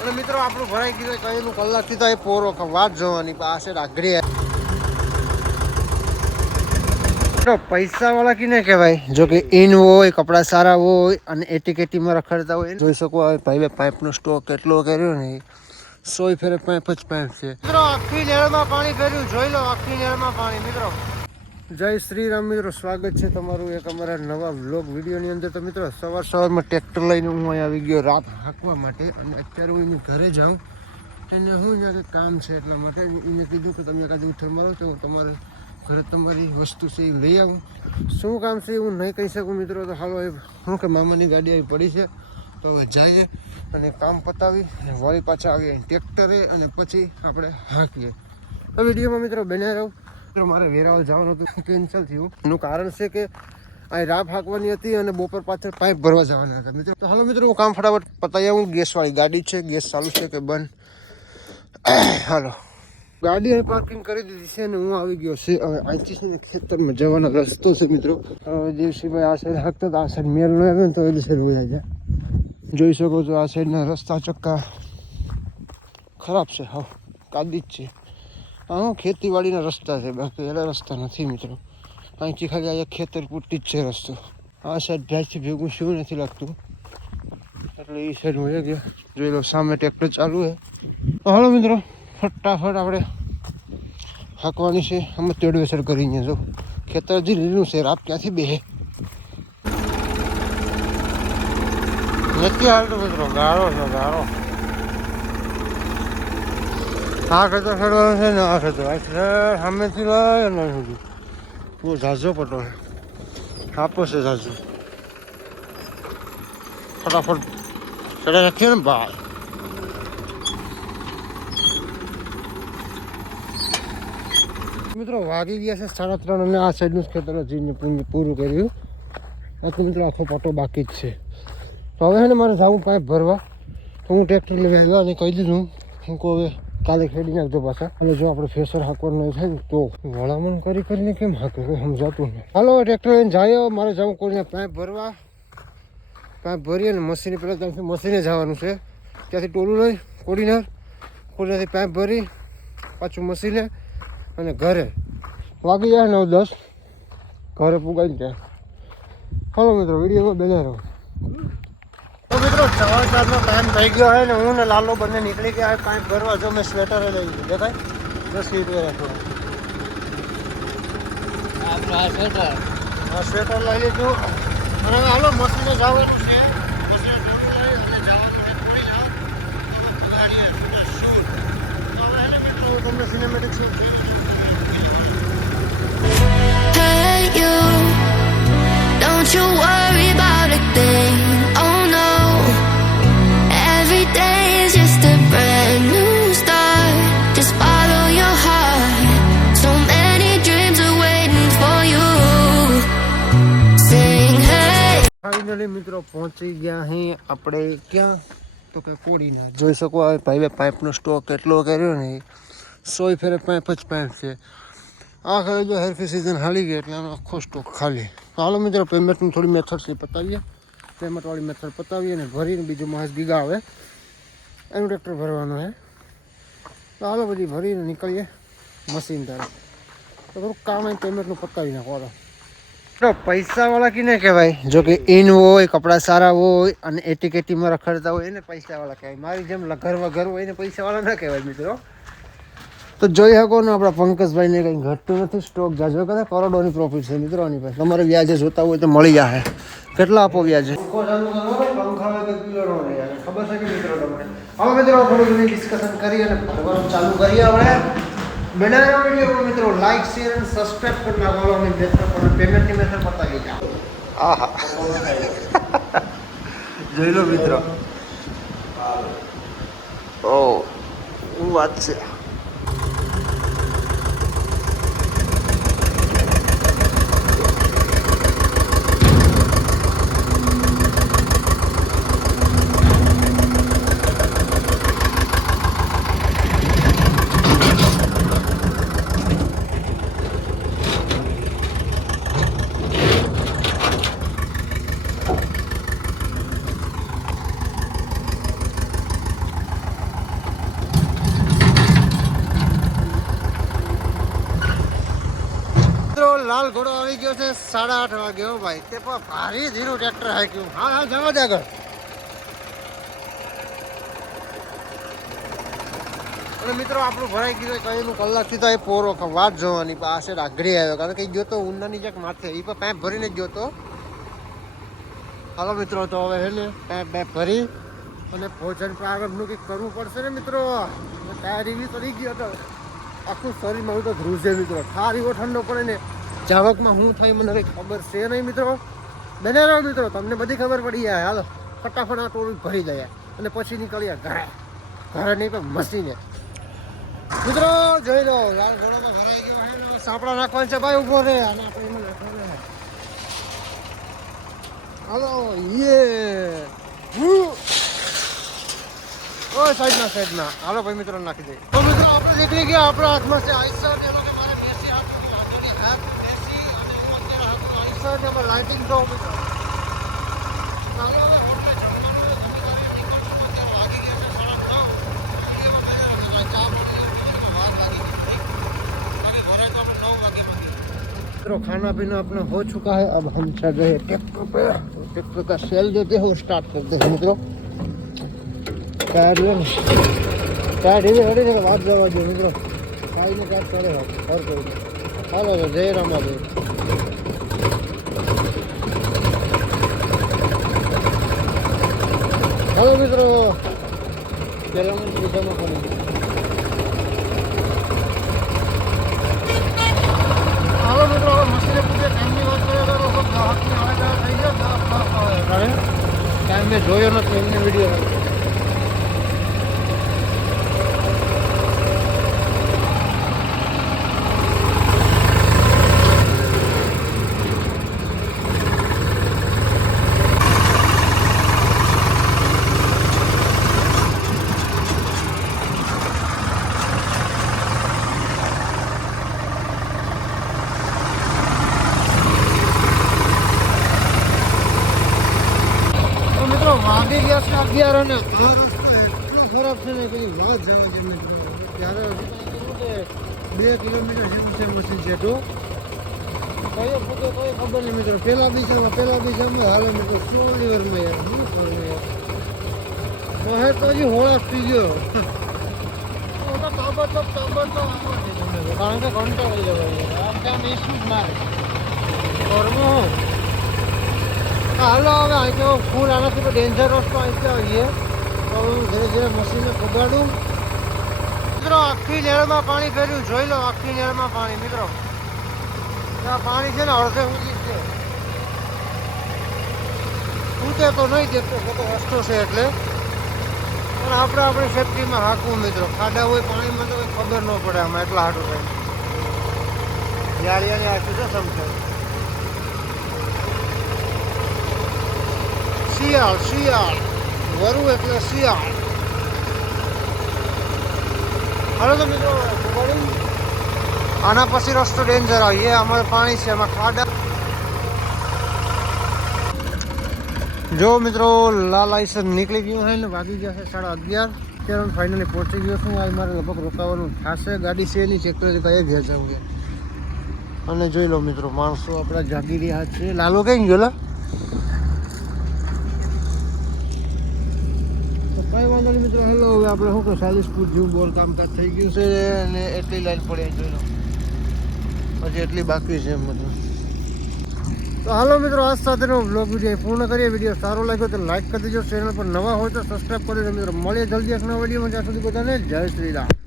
અને મિત્રો આપણું ભરાઈ ગયું કઈનું કલાકથી તો એ પોરો વાત જોવાની પાસે આગળી પૈસા વાળા કીને કહેવાય જો કે ઇન હોય કપડા સારા હોય અને એટીકેટીમાં રખડતા હોય જોઈ શકો ભાઈ પાઇપનો સ્ટોક કેટલો કર્યો ને 100 ફેરે પાઇપ જ પાઇપ છે મિત્રો આખી નહેરમાં પાણી ભર્યું જોઈ લો આખી નહેરમાં પાણી મિત્રો જય શ્રી રામ મિત્રો સ્વાગત છે તમારું એક અમારા નવા વ્લોગ વિડીયોની અંદર તો મિત્રો સવારમાં ટ્રેક્ટર લઈને હું અહીં આવી ગયો રાત હાંકવા માટે અને અત્યારે હું એની ઘરે જાઉં અને હું અહીંયા કંઈક કામ છે એટલા માટે એને કીધું કે તમે એકાદ ઉઠર મારો તો હું તમારે ઘરે તમારી વસ્તુ છે એ લઈ આવું શું કામ છે હું નહીં કહી શકું મિત્રો તો હાલો એ શું કે મામાની ગાડી આવી પડી છે તો હવે જઈએ અને કામ પતાવી અને વળી પાછા આવીએ ટ્રેક્ટરે અને પછી આપણે હાંકીએ તો વિડીયોમાં મિત્રો બન્યા રહું મિત્રો મારે વેરાવળ જવાનું હતું કેન્સલ થયું એનું કારણ છે કે આ રાપ હાંકવાની હતી અને બપોર પાછળ પાઇપ ભરવા જવાના હતા મિત્રો તો હાલો મિત્રો હું કામ ફટાફટ પતાવી આવું ગેસવાળી ગાડી છે ગેસ ચાલુ છે કે બંધ હાલો ગાડી અહીં પાર્કિંગ કરી દીધી છે અને હું આવી ગયો છે હવે અહીંથી છે ને ખેતરમાં જવાનો રસ્તો છે મિત્રો હવે દેવસીભાઈ આ સાઈડ હાંકતા તો આ સાઈડ મેલ ન આવે ને તો એ સાઈડ વયા જાય જોઈ શકો છો આ સાઈડના રસ્તા ચક્કા ખરાબ છે હા કાદી જ છે હા ખેતીવાડીના રસ્તા છે બાકી એના રસ્તા નથી મિત્રો અહીંથી ખાલી અહીંયા ખેતર પૂરતી જ છે રસ્તો આ સાઈડ જ્યાંથી ભેગું શું નથી લાગતું એટલે એ સાઈડ વયા ગયા જોઈ લો સામે ટ્રેક્ટર ચાલુ છે હાલો મિત્રો ફટાફટ આપણે હાંકવાની છે અમે તેડવેસર કરીને જો ખેતર હજી લીલું છે રાત ક્યાંથી બે નથી હાલતો મિત્રો ગાળો છે ગાળો આ ખેતર ખેડવાનું છે ને આ ખેતર સામેથી લાય ને સુધી બહુ ઝાઝો પટો આપો છે ઝાઝો ફટાફટ ચડે રાખીએ ને ભાઈ મિત્રો વાગી ગયા છે 3:30 અને આ સાઈડનું ખેતર હજી પૂરું કર્યું આખું મિત્રો આખો પટો બાકી જ છે તો હવે છે ને મારે જવું પાઇપ ભરવા તો હું ટ્રેક્ટર લઈ આવ્યા અને કહી દીધું હું કહું હવે કાલે ખેડી નાખજો પાછા એટલે જો આપણે ફેસર હાંકવાનું નહીં થાય ને તો વળામણ કરીને કેમ હાંકે કોઈ સમજાતું નહીં હાલો ટ્રેક્ટર લઈને જાય મારે જવું કોઈને પાઇપ ભરવા પાઇપ ભરીએ ને મશીને પહેલાં ત્યાંથી મશીને જવાનું છે ત્યાંથી ટોલું લઈ કોડીનાથી પાઇપ ભરી પાછું મશીને અને ઘરે વાગી જાય 9-10 ઘરે પુગાઈને ત્યાં હાલો મિત્રો વિડીયોમાં બને રહો તો મિત્રો 4:15નો ટાઈમ થઈ ગયો હોય ને હું ને લાલો બંને નીકળી ગયા હોય પાઇપ ભરવા જો મેં સ્વેટરે લઈ લીધું દેખાય 10 રાખો આ સ્વેટર લઈ લીધું અને હવે હાલો મશીને જવાનું છે તમને cinematic shoot Don't you worry about a thing, oh no. Every day is just a brand new start. Just follow your heart. So many dreams are waiting for you. Sing hey. Finally મિત્રો પહોંચી ગયા અહીં આપણે ક્યાં તો કે કોડીના જોઈ શકો આ ભાઈ પાઇપનો સ્ટોક કેટલો કર્યો ને 100 ફેરે પાઇપ જ પાઇપ છે આ ખરે જો હેરફી સિઝન હાલી ગઈ એટલે આનો આખો સ્ટોક ખાલી હાલો મિત્રો પેમેન્ટની થોડી મેથડ છે પતાવીએ પેમેન્ટવાળી મેથડ પતાવીએ અને ભરીને બીજું માસ ગીગા આવે એનું ટ્રેક્ટર ભરવાનું છે તો હાલો બધી ભરીને નીકળીએ મશીન તરફ તો થોડુંક કામ અહીં પેમેન્ટનું પતાવી નાખો હાલો પૈસાવાળા કીને કહેવાય જો કે ઇન હોય કપડાં સારા હોય અને એટીકેટીમાં રખડતા હોય એને પૈસાવાળા કહેવાય મારી જેમ ઘર હોય એને પૈસાવાળા ના કહેવાય મિત્રો તો જોઈ શકો ને આપણા પંકજભાઈને કંઈ ઘટતું નથી સ્ટોક જાજો કરે કરોડોની પ્રોફિટ છે મિત્રો આની પાસે તમારે વ્યાજે જોતા હોય તો મળી જાય કેટલા આપો વ્યાજે ખબર છે કે મિત્રો તમને હવે મિત્રો થોડું ઘણી ડિસ્કશન કરી અને ભરવાનું ચાલુ કરીએ આપણે બનાવેલા વિડીયો મિત્રો લાઈક શેર અને સબસ્ક્રાઈબ કરી નાખો અને પેમેન્ટની મેથડ બતાવી જાઓ આહા જોઈ લો મિત્રો ઓ હું વાત છે લાલ ઘોડો આવી ગયો છે 8:30 વાગે. હો ભાઈ, તે પણ ભારી ધીરું ટ્રેક્ટર હાક્યું. હા જવા દે આગળ. અને મિત્રો આપણું ભરાઈ ગયું કઈ નું કલાકથી તો એ પોરો વાત જોવાની પાસે આગળી આવ્યો, કારણ કે ગયો તો ઊંડાની ચેક માથે એ પણ પાઇપ ભરીને જ ગયો તો. હાલો મિત્રો, તો હવે હે ને પાઇપ ભરી અને ભોજન પ્રારંભનું કંઈક કરવું પડશે ને મિત્રો. ટાયર એવી ચડી ગયો હતો, આખું શરીરમાં હું તો ધ્રુજે મિત્રો. ઠાર એવો ઠંડો પડે ને, જાવકમાં શું થાય મને કંઈ ખબર છે નહીં મિત્રો. બને રહો મિત્રો, તમને બધી ખબર પડી જાય. હાલો ફટાફટ આ ટોળું ભરી દઈએ અને પછી નીકળીએ ઘરે. ઘરે નહીં પણ મસીને મિત્રો. જોઈ લો યાર, ઘોડામાં ભરાઈ ગયો હે ને. સાપડા નાખવાનું છે ભાઈ, ઊભો રહે અને આપણે એમાં નાખવાનું. હાલો ઓ સાઈડમાં. હાલો ભાઈ મિત્રો, નાખી દઈએ. તો મિત્રો આપણે નીકળી ગયા. આપણા હાથમાં છે આઈસર. એનો કે મારે મેસી હાથમાં લાગણી હાથ મેસી અને મંદિર હાથમાં આઈસર ને એમાં લાઇટિંગ તો મિત્રો. ચાલો હવે खाना पीना अपना हो चुका है. अब हम चल रहे हैं ट्रैक्टर पे. ट्रैक्टर का सेल देते हैं और स्टार्ट करते हैं मित्रों. टायर धीरे धीरे बात जवा दो मित्रों. साइड में क्या करे हो और कोई हेलो जय रामादेव. हेलो मित्रों, तेलंगाना दिशा में મિત્રો મશીને પૂછે ટાઈમની વાત કરીએ તો ગ્રાહકને આવે થઈ ગયા. ટાઈમ મેં જોયો નથી એમને વિડીયો. વાગી ગયા છે 11 અને આ રસ્તો એટલો ખરાબ છે ને કઈ વાત જવા જેમ નથી. ત્યારે 2 કિલોમીટર જેવું છે મશીન છે તો કઈ ફૂટે કોઈ ખબર નહીં મિત્રો. પેલા બી હાલે મિત્રો 16 લીવરમાં યાર શું કરું યાર. તો હે તો હજી હોળા થઈ ગયો. કારણ કે ઘંટા લઈ જવાય આમ ત્યાં ઇસ્યુ મારે ઘરમાં. હાલો હવે અહીંથી ફૂલ આનાથી તો ડેન્જર રસ્તો અહીંથી આવીએ. તો હું ધીરે ધીરે મશીનને પગાડું મિત્રો. આખી નહેરમાં પાણી ભર્યું, જોઈ લો આખી નહેરમાં પાણી મિત્રો. ત્યાં પાણી છે ને અડધે સુધી છે. ઉતે તો નહીં દેખતો ખોટો રસ્તો છે એટલે, પણ આપણે આપણી સેફટીમાં હાંકવું મિત્રો. ખાડા હોય પાણીમાં તો કંઈ ખબર ન પડે આમાં, એટલા હાટું થાય. યારિયાની આખી છે સમજે. શિયાળ વરુ એટલે શિયાળ. હાલો તો મિત્રો આના પછી રસ્તો ડેન્જર આવે. અમારે પાણી છે એમાં ખાડા. જો મિત્રો લાલ આઈસર નીકળી ગયું છે ને વાગી ગયા છે 11:30. અત્યારે ફાઇનલી પહોંચી ગયો છું. આ મારે લગભગ રોકાવાનું થશે. ગાડી છે નહીં, ટ્રેક્ટરથી કઈ ઘેર જવું છે. અને જોઈ લો મિત્રો માણસો આપણા જાગી રહ્યા છે. લાલો કઈ ગયો કઈ વાંધો નહીં મિત્રો. હેલો હવે આપણે શું કહે 40 ફૂટ જેવું બોર કામકાજ થઈ ગયું છે અને એટલી લાઈન પડી જોઈ લો. પછી એટલી બાકી છે મતલબ. તો હાલો મિત્રો, આજ સાથેનો બ્લોગ વિડીયો પૂર્ણ કરીએ. વિડીયો સારો લાગ્યો તો લાઈક કરી દેજો. ચેનલ પર નવા હોય તો સબસ્ક્રાઈબ કરી દેજો મિત્રો. મળીએ જલ્દી એક નવા વિડીયોમાં. ત્યાં સુધી બધાને જય શ્રી રામ.